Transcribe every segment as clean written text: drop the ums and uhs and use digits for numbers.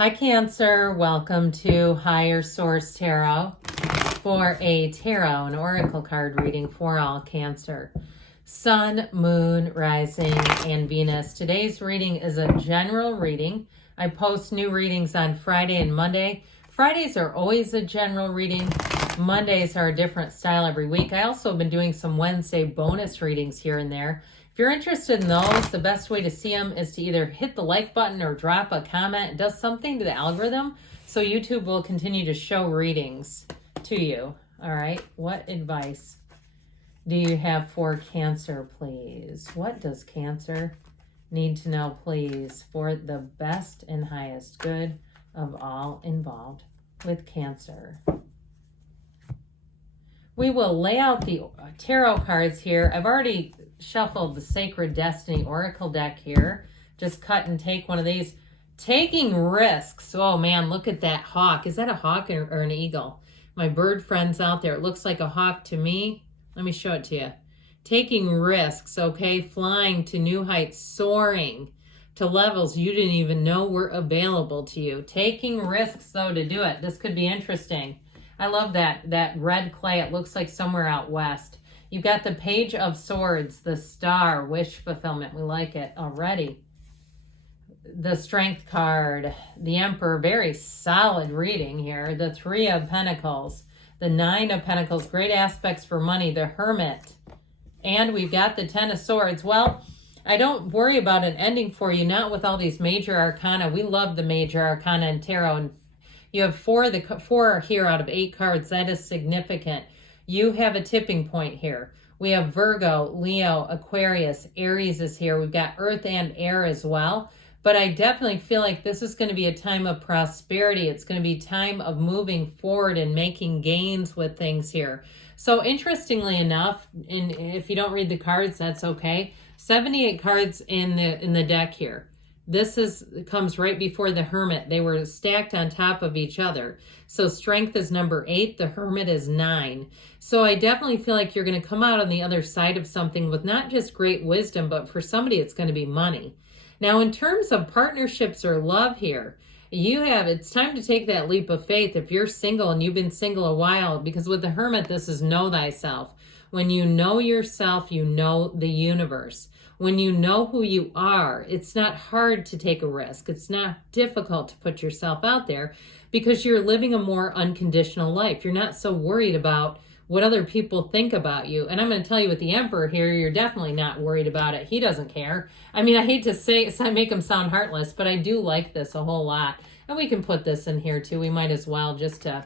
Hi Cancer, welcome to Higher Source Tarot for a tarot and oracle card reading for all Cancer. Sun, Moon, Rising, and Venus. Today's reading is a general reading. I post new readings on Friday and Monday. Fridays are always a general reading. Mondays are a different style every week. I also have been doing some Wednesday bonus readings here and there. If you're interested in those, the best way to see them is to either hit the like button or drop a comment. It does something to the algorithm, so YouTube will continue to show readings to you. All right, what advice do you have for Cancer, please? What does Cancer need to know, please, for the best and highest good of all involved with Cancer? We will lay out the tarot cards here. I've already shuffled the Sacred Destiny Oracle deck here. Just cut and take one of these. Taking risks. Oh man, look at that hawk. Is that a hawk or an eagle? My bird friends out there, it looks like a hawk to me. Let me show it to you. Taking risks, okay? Flying to new heights, soaring to levels you didn't even know were available to you. Taking risks, though, to do it. This could be interesting. I love that red clay. It looks like somewhere out west. You've got the Page of Swords, the Star, wish fulfillment. We like it already. The Strength card, the Emperor, very solid reading here. The Three of Pentacles, the Nine of Pentacles, great aspects for money. The Hermit, and we've got the Ten of Swords. Well, I don't worry about an ending for you, not with all these major arcana. We love the major arcana in tarot, and you have four here out of 8 cards. That is significant. You have a tipping point here. We have Virgo, Leo, Aquarius, Aries is here. We've got Earth and Air as well. But I definitely feel like this is going to be a time of prosperity. It's going to be time of moving forward and making gains with things here. So interestingly enough, and if you don't read the cards, that's okay. 78 cards in the deck here. This comes right before the Hermit. They were stacked on top of each other. So Strength is number 8. The Hermit is 9. So I definitely feel like you're going to come out on the other side of something with not just great wisdom, but for somebody it's going to be money. Now, in terms of partnerships or love here, it's time to take that leap of faith if you're single and you've been single a while, because with the Hermit, this is know thyself. When you know yourself, you know the universe. When you know who you are, it's not hard to take a risk. It's not difficult to put yourself out there because you're living a more unconditional life. You're not so worried about what other people think about you. And I'm going to tell you with the Emperor here, you're definitely not worried about it. He doesn't care. I mean, I hate to make him sound heartless, but I do like this a whole lot. And we can put this in here too. We might as well, just to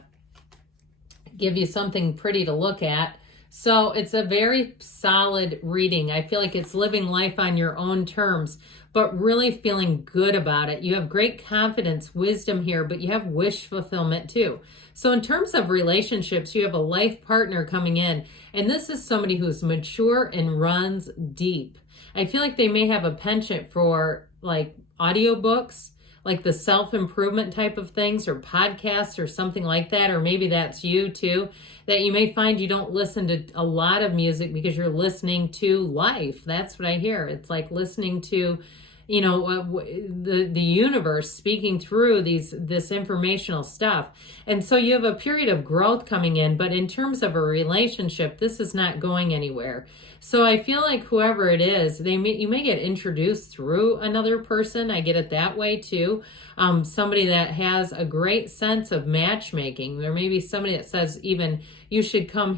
give you something pretty to look at. So it's a very solid reading. I feel like it's living life on your own terms, but really feeling good about it. You have great confidence, wisdom here, but you have wish fulfillment too. So in terms of relationships, you have a life partner coming in, and this is somebody who's mature and runs deep. I feel like they may have a penchant for like audiobooks, like the self-improvement type of things, or podcasts or something like that, or maybe that's you too, that you may find you don't listen to a lot of music because you're listening to life. That's what I hear. It's like listening to, the universe speaking through this informational stuff. And so you have a period of growth coming in, but in terms of a relationship, this is not going anywhere. So I feel like whoever it is, you may get introduced through another person. I get it that way too. Somebody that has a great sense of matchmaking. There may be somebody that says even, you should come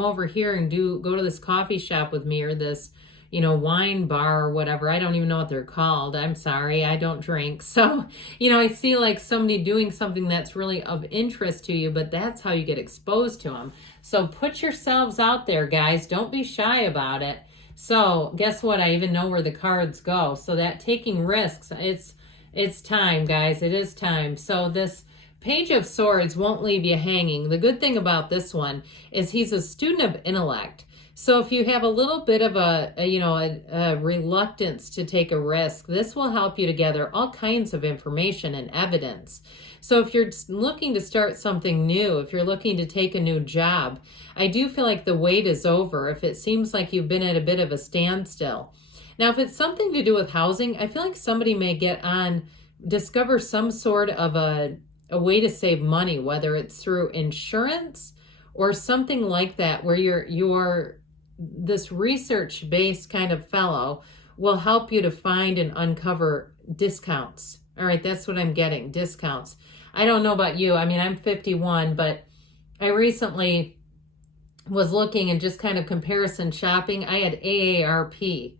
over here and go to this coffee shop with me, or this wine bar or whatever. I don't even know what they're called. I'm sorry, I don't drink. So, I see like somebody doing something that's really of interest to you, but that's how you get exposed to them. So put yourselves out there, guys. Don't be shy about it. So guess what? I even know where the cards go. So that taking risks, it's time, guys. It is time. So this Page of Swords won't leave you hanging. The good thing about this one is he's a student of intellect. So if you have a little bit of a reluctance to take a risk, this will help you to gather all kinds of information and evidence. So if you're looking to start something new, if you're looking to take a new job, I do feel like the wait is over if it seems like you've been at a bit of a standstill. Now, if it's something to do with housing, I feel like somebody may get on discover some sort of a way to save money, whether it's through insurance or something like that, where you're this research-based kind of fellow will help you to find and uncover discounts. All right, that's what I'm getting, discounts. I don't know about you. I mean, I'm 51, but I recently was looking and just kind of comparison shopping. I had AARP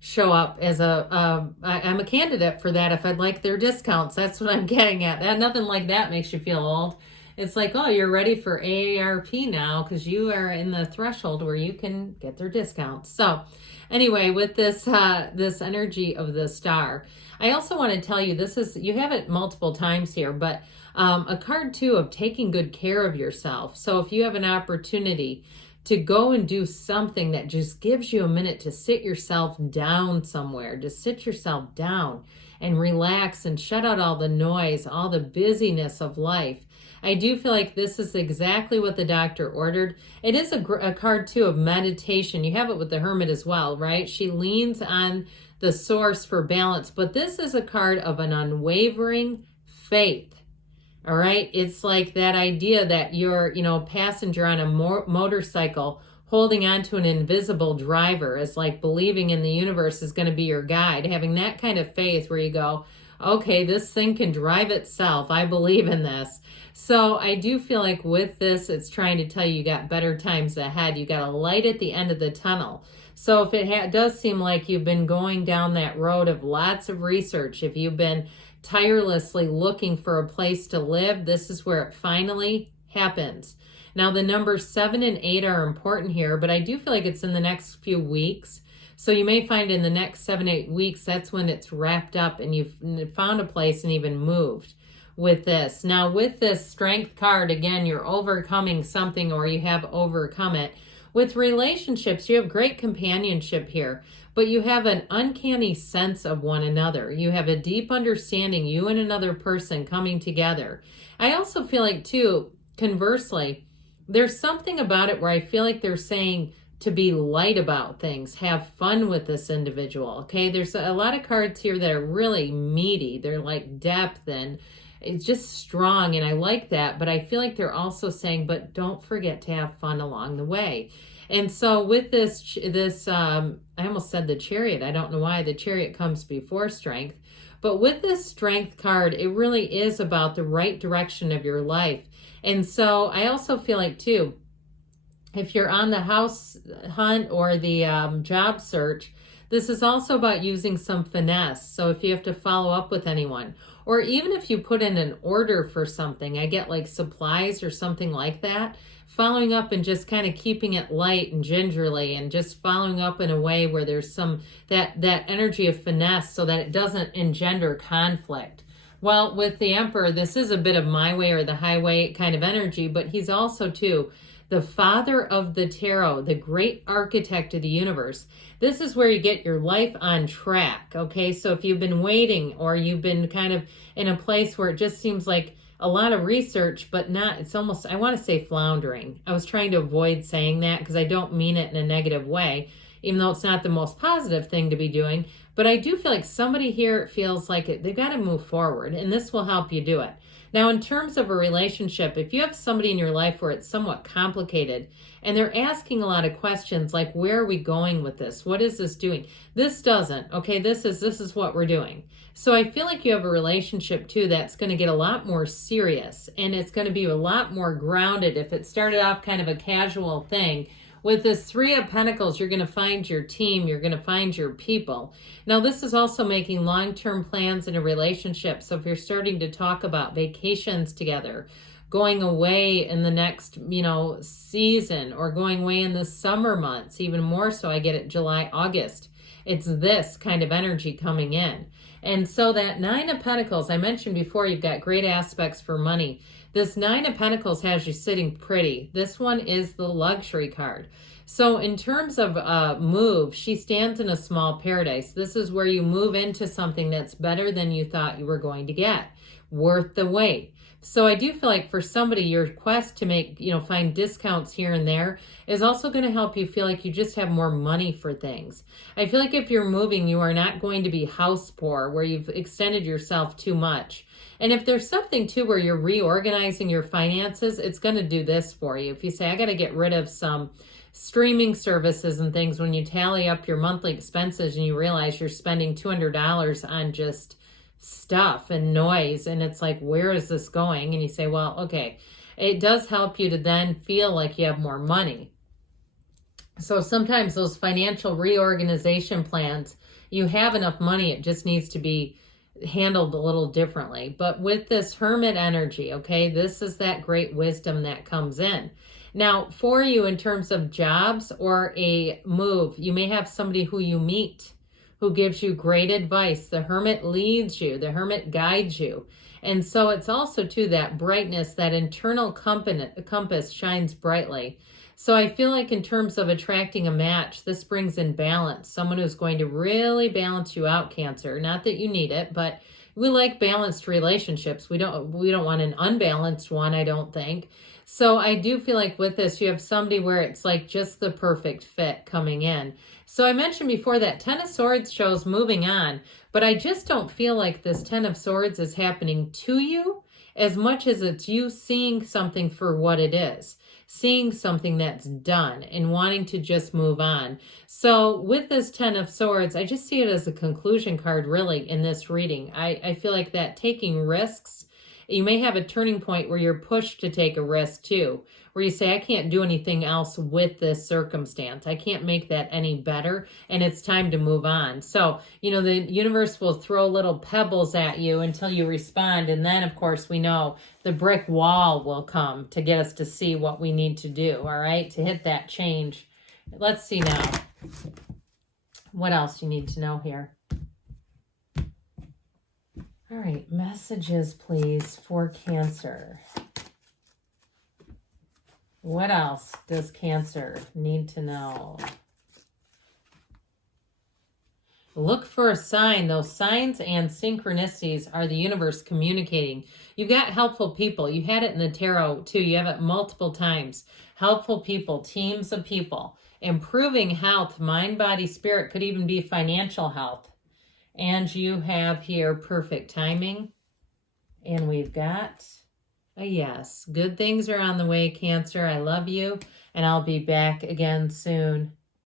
show up as I'm a candidate for that if I'd like their discounts. That's what I'm getting at. That nothing like that makes you feel old. It's like, oh, you're ready for AARP now because you are in the threshold where you can get their discounts. So anyway, with this this energy of the star, I also want to tell you, this is, you have it multiple times here, but a card too of taking good care of yourself. So if you have an opportunity to go and do something that just gives you a minute to sit yourself down somewhere, to sit yourself down and relax and shut out all the noise, all the busyness of life. I do feel like this is exactly what the doctor ordered. It is a card too of meditation. You have it with the Hermit as well, right? She leans on the source for balance, but this is a card of an unwavering faith. All right. It's like that idea that you're, passenger on a motorcycle holding on to an invisible driver is like believing in the universe is going to be your guide. Having that kind of faith where you go, okay, this thing can drive itself. I believe in this. So I do feel like with this, it's trying to tell you got better times ahead. You got a light at the end of the tunnel. So if it does seem like you've been going down that road of lots of research, if you've been tirelessly looking for a place to live, this is where it finally happens. Now the numbers 7 and 8 are important here, but I do feel like it's in the next few weeks. So you may find in the next 7, 8 weeks, that's when it's wrapped up and you've found a place and even moved with this. Now with this strength card, again, you're overcoming something or you have overcome it. With relationships, you have great companionship here, but you have an uncanny sense of one another. You have a deep understanding, you and another person coming together. I also feel like too, conversely, there's something about it where I feel like they're saying to be light about things, have fun with this individual, okay? There's a lot of cards here that are really meaty. They're like depth and it's just strong, and I like that, but I feel like they're also saying, but don't forget to have fun along the way. And so with this, I almost said the Chariot. I don't know why the Chariot comes before strength, but with this strength card, it really is about the right direction of your life. And so I also feel like too, if you're on the house hunt or the job search, this is also about using some finesse. So if you have to follow up with anyone, or even if you put in an order for something, I get like supplies or something like that, following up and just kind of keeping it light and gingerly and just following up in a way where there's some, that energy of finesse so that it doesn't engender conflict. Well, with the Emperor, this is a bit of my way or the highway kind of energy, but he's also too the father of the tarot, the great architect of the universe. This is where you get your life on track, okay? So if you've been waiting or you've been kind of in a place where it just seems like a lot of research, but not, it's almost, I want to say floundering. I was trying to avoid saying that because I don't mean it in a negative way, even though it's not the most positive thing to be doing. But I do feel like somebody here feels like they've got to move forward, and this will help you do it. Now, in terms of a relationship, if you have somebody in your life where it's somewhat complicated and they're asking a lot of questions like, where are we going with this? What is this doing? This doesn't, okay? This is what we're doing. So I feel like you have a relationship too that's going to get a lot more serious, and it's going to be a lot more grounded. If it started off kind of a casual thing, with this 3 of Pentacles, you're going to find your team. You're going to find your people. Now, this is also making long-term plans in a relationship. So if you're starting to talk about vacations together, going away in the next, season, or going away in the summer months, even more so, I get it, July, August. It's this kind of energy coming in. And so that 9 of Pentacles, I mentioned before, you've got great aspects for money. This 9 of Pentacles has you sitting pretty. This one is the luxury card. So in terms of move, she stands in a small paradise. This is where you move into something that's better than you thought you were going to get, worth the wait. So I do feel like for somebody, your quest to make, find discounts here and there is also going to help you feel like you just have more money for things. I feel like if you're moving, you are not going to be house poor where you've extended yourself too much. And if there's something too where you're reorganizing your finances, it's going to do this for you. If you say, I got to get rid of some streaming services and things, when you tally up your monthly expenses and you realize you're spending $200 on just stuff and noise, and it's like, where is this going? And you say, well, okay, it does help you to then feel like you have more money. So sometimes those financial reorganization plans, you have enough money, it just needs to be handled a little differently. But with this hermit energy, okay, this is that great wisdom that comes in. Now, for you in terms of jobs or a move, you may have somebody who you meet who gives you great advice. The hermit leads you, the hermit guides you. And so it's also too that brightness, that internal compass shines brightly. So I feel like in terms of attracting a match, this brings in balance. Someone who's going to really balance you out, Cancer. Not that you need it, but we like balanced relationships. We don't want an unbalanced one, I don't think. So I do feel like with this, you have somebody where it's like just the perfect fit coming in. So I mentioned before that Ten of Swords shows moving on, but I just don't feel like this Ten of Swords is happening to you as much as it's you seeing something for what it is, seeing something that's done and wanting to just move on. So with this Ten of Swords, I just see it as a conclusion card really in this reading. I feel like that taking risks, you may have a turning point where you're pushed to take a risk too, where you say, I can't do anything else with this circumstance. I can't make that any better, and it's time to move on. So, the universe will throw little pebbles at you until you respond, and then, of course, we know the brick wall will come to get us to see what we need to do, all right, to hit that change. Let's see now. What else you need to know here? All right, messages, please, for Cancer. What else does Cancer need to know? Look for a sign. Those signs and synchronicities are the universe communicating. You've got helpful people. You had it in the tarot, too. You have it multiple times. Helpful people, teams of people. Improving health, mind, body, spirit, could even be financial health. And you have here perfect timing. And we've got a yes. Good things are on the way, Cancer. I love you. And I'll be back again soon.